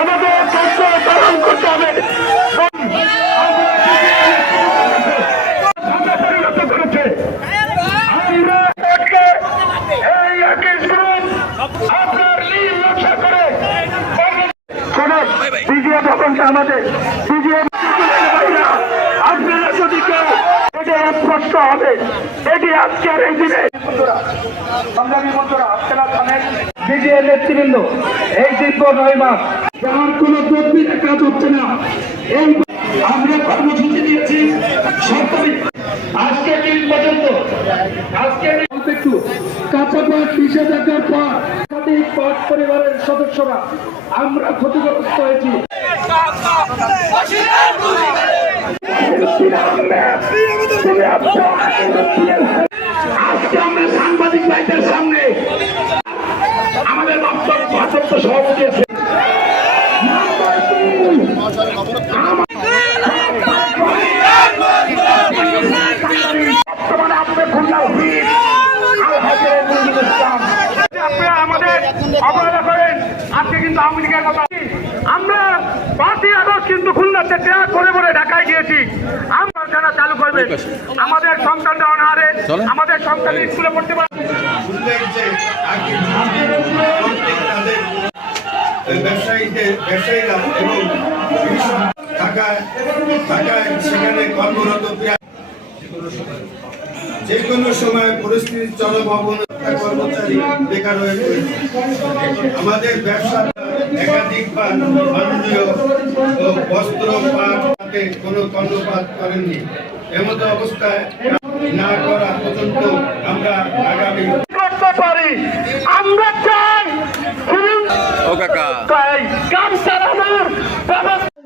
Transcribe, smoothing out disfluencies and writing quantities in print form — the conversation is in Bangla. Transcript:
আমাদের তথ্য পালন করতে হবে। আমাদের আপনারা যদি কেউ স্পষ্ট হবে, এটি আজকের এই দিনে সংগ্রামী বন্ধুরা, আপনারা জানেন বিজিএর নেতৃবৃন্দ এই দীর্ঘ 9 মাস যার কোন তদবির কাজ হচ্ছে না, এই আমরা কর্মসূচি দিয়েছি সরকারি আজকে দিন পর্যন্ত। আজকে একটু কাঁচা পাট নিষেধাজ্ঞার পর একাধিক পাট পরিবারের সদস্যরা আমরা ক্ষতিগ্রস্ত হয়েছি। আজকে আমরা সাংবাদিক ভাইদের সামনে আমাদের বক্তব্য সভাপতি আছে, আপনারা আমাদের অবহেলা করেন। আজকে কিন্তু আওয়ামী লীগের কথা, আমরা 5ই আগস্ট কিন্তু খুলনাতে ত্যাগ করে বলে ঢাকায় গিয়েছি। আমরা যারা চালু করবে আমাদের সন্তানরা অনাহারে, আমাদের সন্তান স্কুলে পড়তে পারে। ব্যবসায়ীরা এবং ঢাকায় সেখানে কর্মরত যে কোনো সময় পরিস্থিতির চরম অবনতি, কর্মচারী বেকার হয়ে পড়েছে। আমাদের ব্যবসা একাধিকবার মাননীয় বস্ত্র পাটে কোনো কর্ণপাত করেননি। এমতো অবস্থায় না করা পর্যন্ত আমরা আগামী করতে পারি। আমরা চাই ও কাকা কাম চালানোর ব্যবস্থা